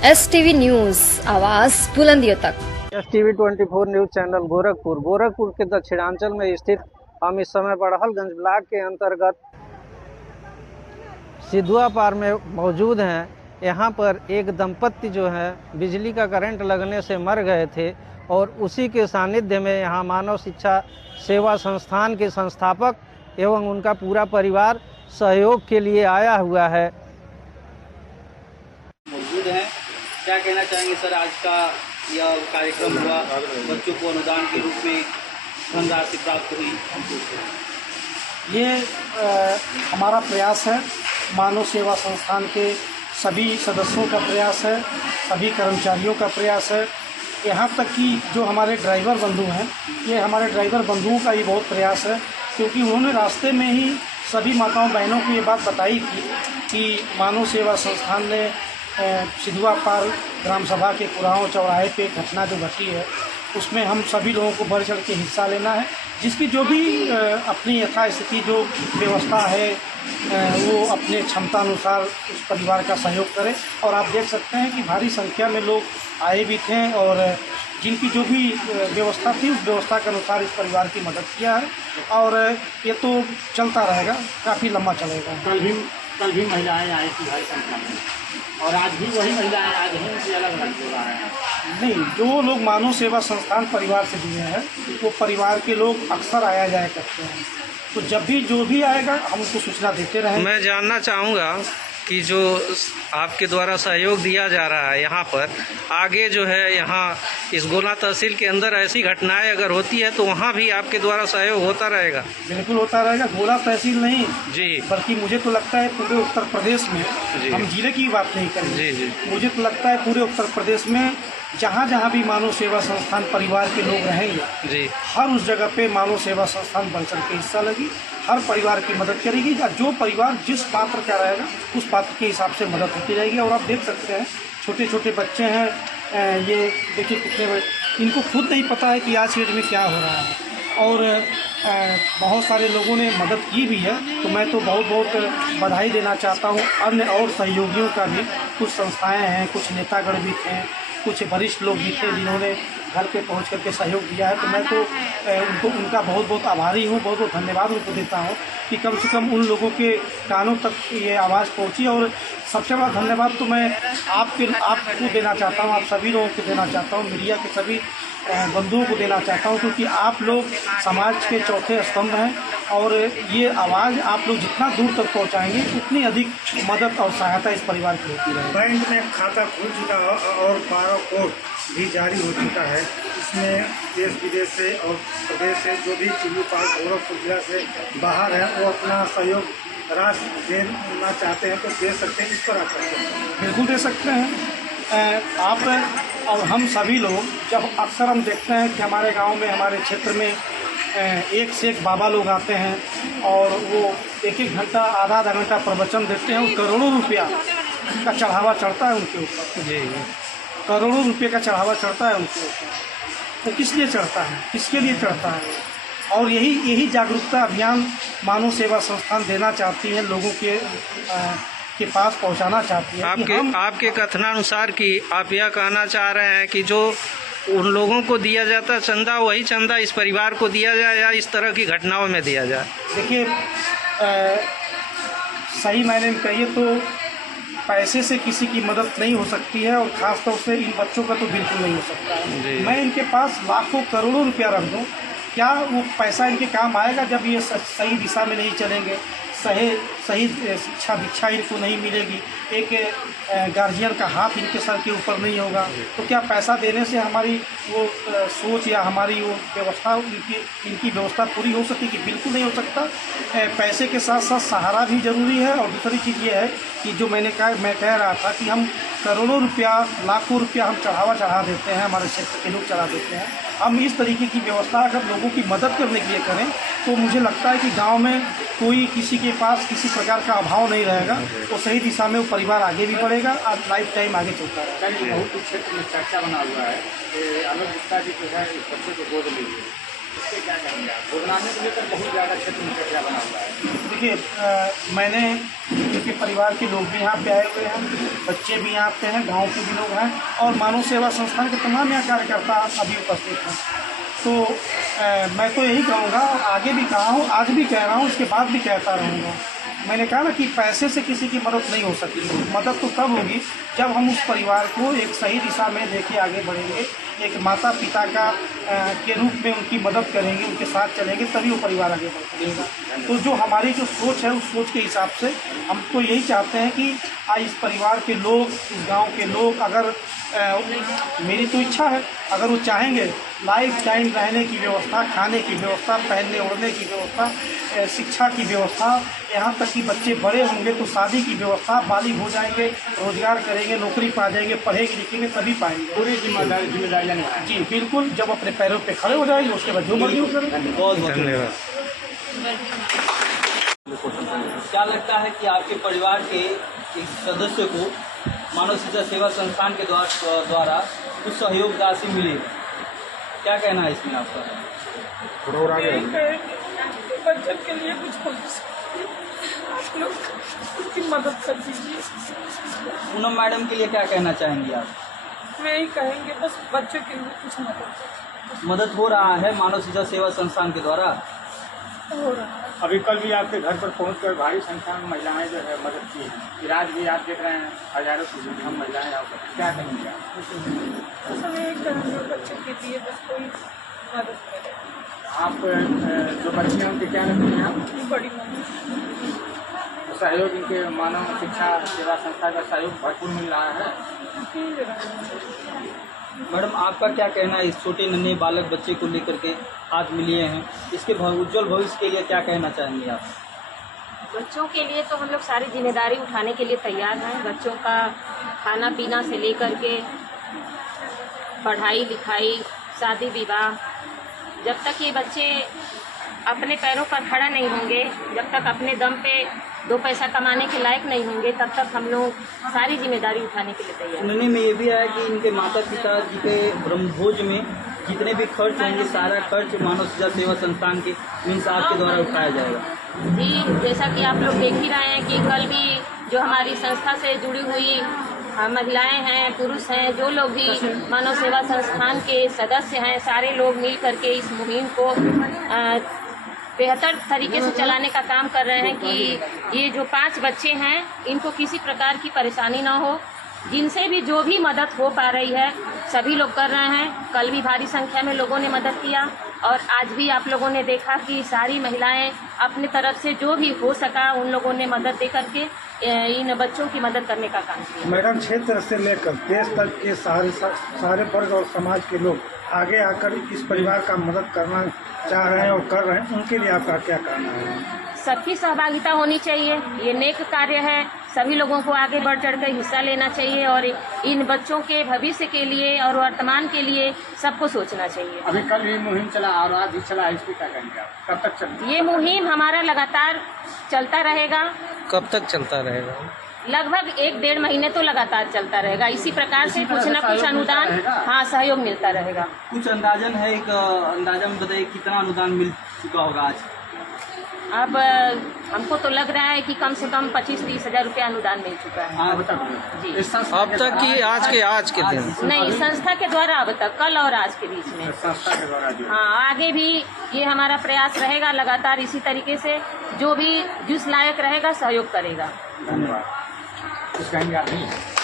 STV news, आवाज बुलंदियों तक। STV 24 news channel Gorakhpur के दक्षिणांचल में स्थित हम इस समय बड़हलगंज ब्लॉक के अंतर्गत सिधुआ पार में मौजूद हैं। यहाँ पर एक दंपत्ति जो है बिजली का करंट लगने से मर गए थे और उसी के सानिध्य में यहाँ मानव शिक्षा सेवा संस्थान के संस्थापक एवं उनका पूरा परिवार सहयोग के लिए आया हुआ है। मौजूद हैं, क्या कहना चाहेंगे सर? आज का यह कार्यक्रम हुआ, बच्चों को अनुदान के रूप में धनराशि प्राप्त हुई। ये हमारा प्रयास है, मानव सेवा संस्थान के सभी सदस्यों का प्रयास है, सभी कर्मचारियों का प्रयास है। यहाँ तक कि जो हमारे ड्राइवर बंधु हैं, ये हमारे ड्राइवर बंधुओं का भी बहुत प्रयास है, क्योंकि उन्होंने रास्ते में ही सभी माताओं बहनों को ये बात बताई थी कि मानव सेवा संस्थान ने सिधुआ पार ग्राम सभा के कुराओं चौराहे पे घटना जो घटी है उसमें हम सभी लोगों को बढ़ चढ़ के हिस्सा लेना है। जिसकी जो भी अपनी यथास्थिति जो व्यवस्था है वो अपने क्षमता अनुसार उस परिवार का सहयोग करें। और आप देख सकते हैं कि भारी संख्या में लोग आए भी थे और जिनकी जो भी व्यवस्था थी उस व्यवस्था के अनुसार इस परिवार की मदद किया है और ये तो चलता रहेगा, काफ़ी लंबा चलेगा। कल भी महिलाएं आई थी भारी संख्या में, और आज भी वही महिलाएं आज हैं, उनसे अलग अलग हो रहा है। नहीं, जो लोग मानव सेवा संस्थान परिवार से जुड़े हैं वो परिवार के लोग अक्सर आया जाया करते हैं, तो जब भी जो भी आएगा हम उनको सूचना देते रहें। मैं जानना चाहूँगा कि जो आपके द्वारा सहयोग दिया जा रहा है यहाँ पर आगे जो है, यहाँ इस गोला तहसील के अंदर ऐसी घटनाएं अगर होती है तो वहाँ भी आपके द्वारा सहयोग होता रहेगा? बिल्कुल होता रहेगा। गोला तहसील नहीं जी, बल्कि मुझे तो लगता है पूरे उत्तर प्रदेश में, हम जिले की बात नहीं करेंगे, जी, मुझे तो लगता है पूरे उत्तर प्रदेश में जहाँ जहाँ भी मानव सेवा संस्थान परिवार के लोग रहेंगे जी, हर उस जगह पे मानव सेवा संस्थान बढ़ चढ़ के हिस्सा लगी, हर परिवार की मदद करेगी। जो परिवार जिस पात्र का रहेगा उस पात्र के हिसाब से मदद होती रहेगी। और आप देख सकते हैं छोटे छोटे बच्चे हैं, ये देखिए कितने बड़े, इनको खुद नहीं पता है कि आज के डेट में क्या हो रहा है और बहुत सारे लोगों ने मदद की भी है। तो मैं तो बहुत बहुत बधाई देना चाहता हूँ अन्य और सहयोगियों का भी। कुछ संस्थाएं हैं, कुछ नेतागण भी थे, कुछ वरिष्ठ लोग भी थे जिन्होंने घर पे पहुंच करके सहयोग दिया है। तो मैं तो उनका बहुत बहुत आभारी हूँ, बहुत बहुत धन्यवाद उनको देता हूँ कि कम से कम उन लोगों के कानों तक ये आवाज़ पहुँची। और सबसे बड़ा धन्यवाद तो मैं आपको देना चाहता हूँ, आप सभी लोगों को देना चाहता हूँ, मीडिया के सभी बंधुओं को देना चाहता हूँ, क्योंकि आप लोग समाज के चौथे स्तंभ हैं और ये आवाज़ आप लोग जितना दूर तक पहुँचाएंगे उतनी अधिक मदद और सहायता इस परिवार की होती रहेगी। बैंक में खाता खुल चुका और 12 कोड भी जारी हो चुका है। इसमें देश विदेश से और प्रदेश से जो भी सिधुआ गोरखपुर जिला से बाहर है वो अपना सहयोग राशि देना चाहते हैं तो दे सकते हैं। इस पर आप बिल्कुल दे सकते हैं। आप और हम सभी लोग, जब अक्सर हम देखते हैं कि हमारे गांव में, हमारे क्षेत्र में एक से एक बाबा लोग आते हैं और वो एक घंटा आधा घंटा प्रवचन देते हैं और करोड़ों रुपया का चढ़ावा चढ़ता है उनके ऊपर। जी, करोड़ों रुपये का चढ़ावा चढ़ता है उनके ऊपर। तो किस लिए चढ़ता है, किसके लिए चढ़ता है? और यही जागरूकता अभियान मानव सेवा संस्थान देना चाहती है, लोगों के पास पहुंचाना चाहती है। आपके कथनानुसार कि आप यह कहना चाह रहे हैं कि जो उन लोगों को दिया जाता चंदा, वही चंदा इस परिवार को दिया जाए या इस तरह की घटनाओं में दिया जाए? देखिए, सही मायने में कहिए तो पैसे से किसी की मदद नहीं हो सकती है और ख़ास तौर से इन बच्चों का तो बिल्कुल नहीं हो सकता है। मैं इनके पास लाखों करोड़ों रुपया रख दूँ, क्या वो पैसा इनके काम आएगा जब ये सही दिशा में नहीं चलेंगे, सही शिक्षा दीक्षा इनको नहीं मिलेगी, एक गार्जियन का हाथ इनके सर के ऊपर नहीं होगा, तो क्या पैसा देने से हमारी वो सोच या हमारी वो व्यवस्था, इनकी व्यवस्था पूरी हो सकेगी? बिल्कुल नहीं हो सकता। पैसे के साथ साथ सहारा भी ज़रूरी है। और दूसरी चीज़ ये है कि जो मैं कह रहा था कि हम करोड़ों रुपया, लाखों रुपया हम चढ़ा देते हैं, हमारे क्षेत्र के लोग चढ़ा देते हैं। हम इस तरीके की व्यवस्था अगर लोगों की मदद करने के लिए करें तो मुझे लगता है कि गांव में कोई किसी के पास किसी प्रकार का अभाव नहीं रहेगा, तो सही दिशा में वो परिवार आगे भी बढ़ेगा और लाइफ टाइम आगे चलता रहेगा। बहुत क्षेत्र में चर्चा बना हुआ है, आलोक गुप्ता जी जो है इस बच्चे को गोद लीजिए, इससे क्या कहेंगे आप? भोजनालय को लेकर बहुत ज़्यादा क्षेत्र में कचरा बना हुआ है। देखिए, मैंने उनके परिवार के लोग भी यहाँ पे आए हुए हैं, बच्चे भी यहाँ पे हैं, गांव के भी लोग हैं और मानव सेवा संस्थान के तमाम यहाँ कार्यकर्ता अभी उपस्थित हैं। तो मैं तो यही कहूँगा, आगे भी कहा हूँ, आज भी कह रहा हूँ, इसके बाद भी कहता रहूँगा। मैंने कहा ना कि पैसे से किसी की मदद नहीं हो सकती। मदद तो तब होगी जब हम उस परिवार को एक सही दिशा में लेके आगे बढ़ेंगे, एक माता पिता का के रूप में उनकी मदद करेंगे, उनके साथ चलेंगे, तभी वो परिवार आगे बढ़ सकेगा। तो जो हमारी जो सोच है, उस सोच के हिसाब से हम तो यही चाहते हैं कि आज इस परिवार के लोग, इस गांव के लोग, अगर मेरी तो इच्छा है, अगर वो चाहेंगे लाइफ टाइम रहने की व्यवस्था, खाने की व्यवस्था, पहनने ओढ़ने की व्यवस्था, शिक्षा की व्यवस्था, यहाँ तक कि बच्चे बड़े होंगे तो शादी की व्यवस्था, बालिग हो जाएंगे, रोजगार करेंगे, नौकरी पा जाएंगे, पढ़ेंगे लिखेंगे तभी पाएंगे। पूरी जिम्मेदारियाँ निभाएं। जी बिल्कुल, जब अपने पैरों पे खड़े हो जाएंगे उसके बाद जो मर्जी हो करेंगे। बहुत बहुत धन्यवाद। क्या लगता है कि आपके परिवार के एक सदस्य को मानव शिक्षा सेवा संस्थान के द्वारा कुछ सहयोग राशि मिलेगी? क्या कहना है इसमें आपका? बच्चों के लिए कुछ हो सकती, आप लोग उसकी मदद कर दीजिए। पूनम मैडम के लिए क्या कहना चाहेंगी आप? मैं ही कहेंगे बस बच्चों के लिए कुछ मदद हो रहा है मानव शिक्षा सेवा संस्थान के द्वारा? हो रहा है। अभी कल भी आपके घर पर पहुंचकर भारी संख्या में महिलाएं जो है मदद की है। इलाज भी आप देख रहे हैं, हजारों से कम महिलाएं यहाँ पर। क्या कहेंगे आप? बस हमें एक कहेंगे बच्चों के लिए बस कोई मदद करे। आप जो बच्चे हैं उनके क्या लगते हैं आप? बड़ी मदद, सहयोग इनके मानव शिक्षा सेवा संस्था का सहयोग भरपूर मिल रहा है। मैडम, आपका क्या कहना है इस छोटे नन्हे बालक बच्चे को लेकर के हाथ मिलिए हैं, इसके उज्जवल भविष्य के लिए क्या कहना चाहेंगे आप? बच्चों के लिए तो हम लोग सारी जिम्मेदारी उठाने के लिए तैयार हैं। बच्चों का खाना पीना से लेकर के पढ़ाई लिखाई, शादी विवाह, जब तक ये बच्चे अपने पैरों पर खड़ा नहीं होंगे, जब तक अपने दम पे दो पैसा कमाने के लायक नहीं होंगे, तब तक हम लोग सारी जिम्मेदारी उठाने के लिए तैयार हैं। सुनने में ये भी आया कि इनके माता पिता जी के ब्रह्मभोज में जितने भी खर्च होंगे, सारा खर्च मानव शिक्षा सेवा संस्थान के मीन्स आपके द्वारा उठाया जाएगा। जी, जैसा कि आप लोग देख ही रहे हैं कि कल भी जो हमारी संस्था से जुड़ी हुई महिलाएं हैं, पुरुष हैं, जो लोग भी मानव सेवा संस्थान के सदस्य हैं, सारे लोग मिल करके इस मुहिम को बेहतर तरीके से चलाने का काम कर रहे हैं कि ये जो 5 बच्चे हैं इनको किसी प्रकार की परेशानी ना हो। जिनसे भी जो भी मदद हो पा रही है सभी लोग कर रहे हैं। कल भी भारी संख्या में लोगों ने मदद किया और आज भी आप लोगों ने देखा कि सारी महिलाएं अपनी तरफ से जो भी हो सका उन लोगों ने मदद दे करके इन बच्चों की मदद करने का काम किया। मैडम, क्षेत्र से लेकर देश तक के सारे वर्ग और समाज के लोग आगे आकर इस परिवार का मदद करना चाह रहे हैं और कर रहे हैं, उनके लिए आपका क्या कहना है? सबकी सहभागिता होनी चाहिए। ये नेक कार्य है, सभी लोगों को आगे बढ़ चढ़ कर हिस्सा लेना चाहिए और इन बच्चों के भविष्य के लिए और वर्तमान के लिए सबको सोचना चाहिए। अभी कल भी मुहिम चला और आज भी चला, इस पर क्या कहेंगे आप? कब तक चलेगा ये मुहिम? हमारा लगातार चलता रहेगा। कब तक चलता रहेगा? लगभग 1-1.5 महीने तो लगातार चलता रहेगा। इसी प्रकार से कुछ न कुछ अनुदान, हाँ, सहयोग मिलता रहेगा। कुछ अंदाजन है, एक अंदाजन बताइए कितना अनुदान मिल चुका होगा आज? अब हमको तो लग रहा है कि कम से कम 25-30 हज़ार रुपया अनुदान मिल चुका है। हाँ, जी, अब तक की आज के दिन? नहीं, संस्था के द्वारा अब तक, कल और आज के बीच में। संस्था के द्वारा जो हाँ, आगे भी ये हमारा प्रयास रहेगा लगातार इसी तरीके से। जो भी जिस लायक रहेगा सहयोग करेगा। धन्यवाद। कुछ कहेंगे आप?